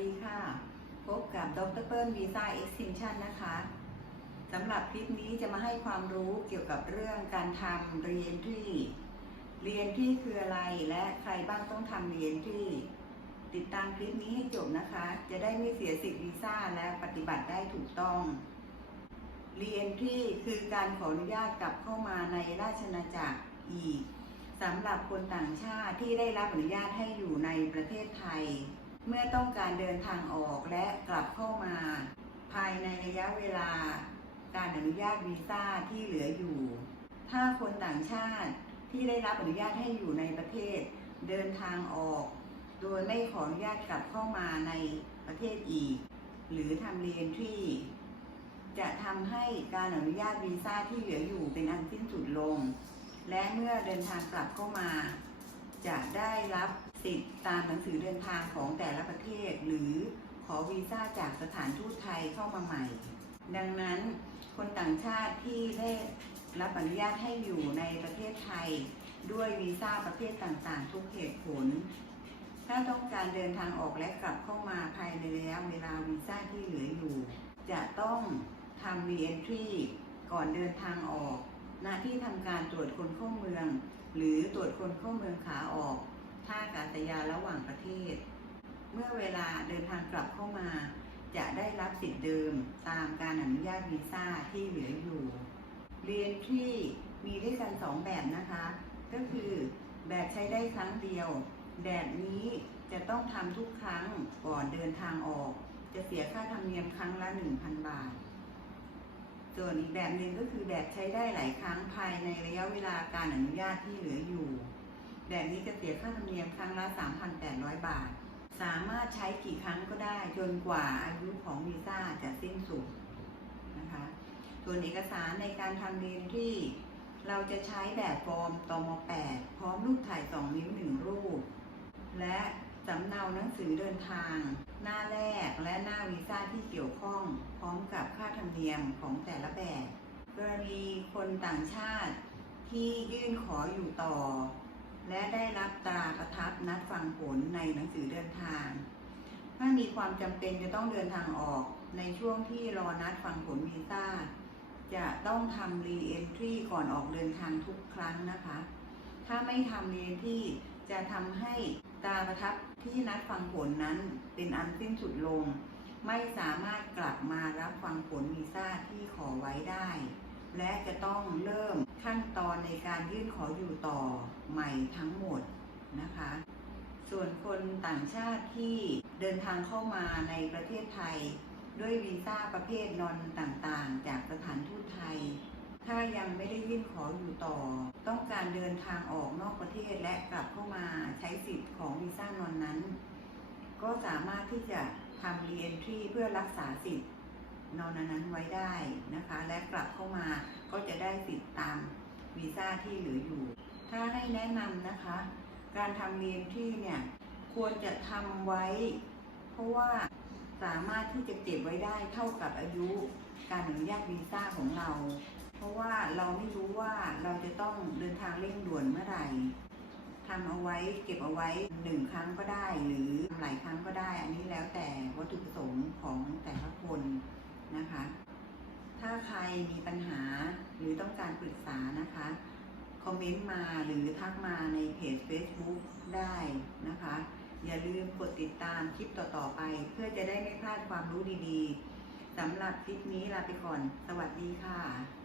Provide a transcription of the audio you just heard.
ดีค่ะ พบกับดรเปิ้ลวีซ่าเอ็กซ์ n ชันนะคะสำหรับคลิปนี้จะมาให้ความรู้เกี่ยวกับเรื่องการทำ Reentry Reentry คืออะไรและใครบ้างต้องทำ Reentry ติดตามคลิปนี้ให้จบนะคะ จะได้ไม่เสียสิทธิวีซ่าและปฏิบัติได้ถูกต้อง Reentry คือการขออนุญาตกลับเข้ามาในราชอาณาจักรอีกสำหรับคนต่างชาติที่ได้รับอนุญาตให้อยู่ในประเทศไทย เมื่อต้องการเดินทางออกและกลับเข้ามา ภายในระยะเวลา การอนุญาตวีซ่าที่เหลืออยู่ ถ้าคนต่างชาติที่ได้รับอนุญาตให้อยู่ในประเทศ เดินทางออก โดยไม่ขออนุญาตกลับเข้ามาในประเทศอีก หรือทำเรียนที่ จะทำให้การอนุญาตวีซ่าที่เหลืออยู่เป็นอันสิ้นสุดลง และเมื่อเดินทางกลับเข้ามา จะได้รับ สิทธิ์ตามหนังสือเดินทางของแต่ละประเทศ หรือขอวีซ่าจากสถานทูตไทยเข้ามาใหม่ ดังนั้นคนต่างชาติที่ได้รับอนุญาตให้อยู่ในประเทศไทย ด้วยวีซ่าประเภทต่างๆ ทุกเหตุผล ถ้าต้องการเดินทางออกและกลับเข้ามาภายในระยะเวลาวีซ่าที่เหลืออยู่ จะต้องทำ re-entry ก่อนเดินทางออกณที่ทำการตรวจคนเข้าเมือง หรือตรวจคนเข้าเมืองขาออก ท่าอากาศยานระหว่างประเทศ เมื่อเวลาเดินทางกลับเข้ามา จะได้รับสิทธิ์เดิมตามการอนุญาตวีซ่าที่เหลืออยู่ เรียนที่มีด้วยกันสองแบบนะคะ ก็คือแบบใช้ได้ครั้งเดียว แบบนี้จะต้องทำทุกครั้งก่อนเดินทางออก จะเสียค่าธรรมเนียมครั้งละ 1,000 บาท ส่วนอีกแบบหนึ่งก็คือแบบใช้ได้หลายครั้งภายในระยะเวลาการอนุญาตที่เหลืออยู่ แบบนี้จะเสียค่าธรรมเนียมครั้งละ 3,800 บาท สามารถใช้กี่ครั้งก็ได้ จนกว่าอายุของวีซ่าจะสิ้นสุดนะคะ ส่วนเอกสารในการทำเรียนที่เราจะใช้แบบฟอร์มตม8พร้อมรูปถ่าย 2 นิ้ว 1 รูป และสำเนาหนังสือเดินทาง หน้าแรกและหน้าวีซ่าที่เกี่ยวข้อง พร้อมกับค่าธรรมเนียมของแต่ละแบบ กรณีคนต่างชาติที่ยื่นขออยู่ต่อ และได้รับตราประทับนัดฟังผลในหนังสือเดินทาง ถ้ามีความจำเป็นจะต้องเดินทางออกในช่วงที่รอนัดฟังผลวีซ่า จะต้องทำ re-entry ก่อนออกเดินทางทุกครั้งนะคะ ถ้าไม่ทำ re-entry จะทำให้ตราประทับที่นัดฟังผลนั้นเป็นอันสิ้นสุดลง ไม่สามารถกลับมารับฟังผลวีซ่าที่ขอไว้ได้ และจะต้องเริ่มขั้นตอนในการยื่นขออยู่ต่อใหม่ทั้งหมดนะคะ ส่วนคนต่างชาติที่เดินทางเข้ามาในประเทศไทย ด้วยวีซ่าประเภทนอนต่างๆ จากสถานทูตไทย ถ้ายังไม่ได้ยื่นขออยู่ต่อ ต้องการเดินทางออกนอกประเทศและกลับเข้ามาใช้สิทธิ์ของวีซ่านอนนั้น ก็สามารถที่จะทำ re-entry เพื่อรักษาสิทธิ์ นอนนั้นไว้ได้นะคะ และกลับเข้ามาก็จะได้สิทธิ์ตามวีซ่าที่เหลืออยู่ ถ้าให้แนะนำนะคะ การทำ re-entry เนี่ยควรจะทำไว้ เพราะว่าสามารถที่จะเก็บไว้ได้เท่ากับอายุการอนุญาตวีซ่าของเรา เพราะว่าเราไม่รู้ว่าเราจะต้องเดินทางเร่งด่วนเมื่อไหร่ทำเอาไว้เก็บเอาไว้หนึ่งครั้งก็ได้ หรือหลายครั้งก็ได้ อันนี้แล้วแต่วัตถุประสงค์ของแต่ละคน นะคะ ถ้าใครมีปัญหาหรือต้องการปรึกษานะคะ คอมเมนต์มาหรือทักมาในเพจ Facebook ได้นะคะ อย่าลืมกดติดตามคลิปต่อ ๆ ไป เพื่อจะได้ไม่พลาดความรู้ดีๆสำหรับคลิปนี้ลาไปก่อน สวัสดีค่ะ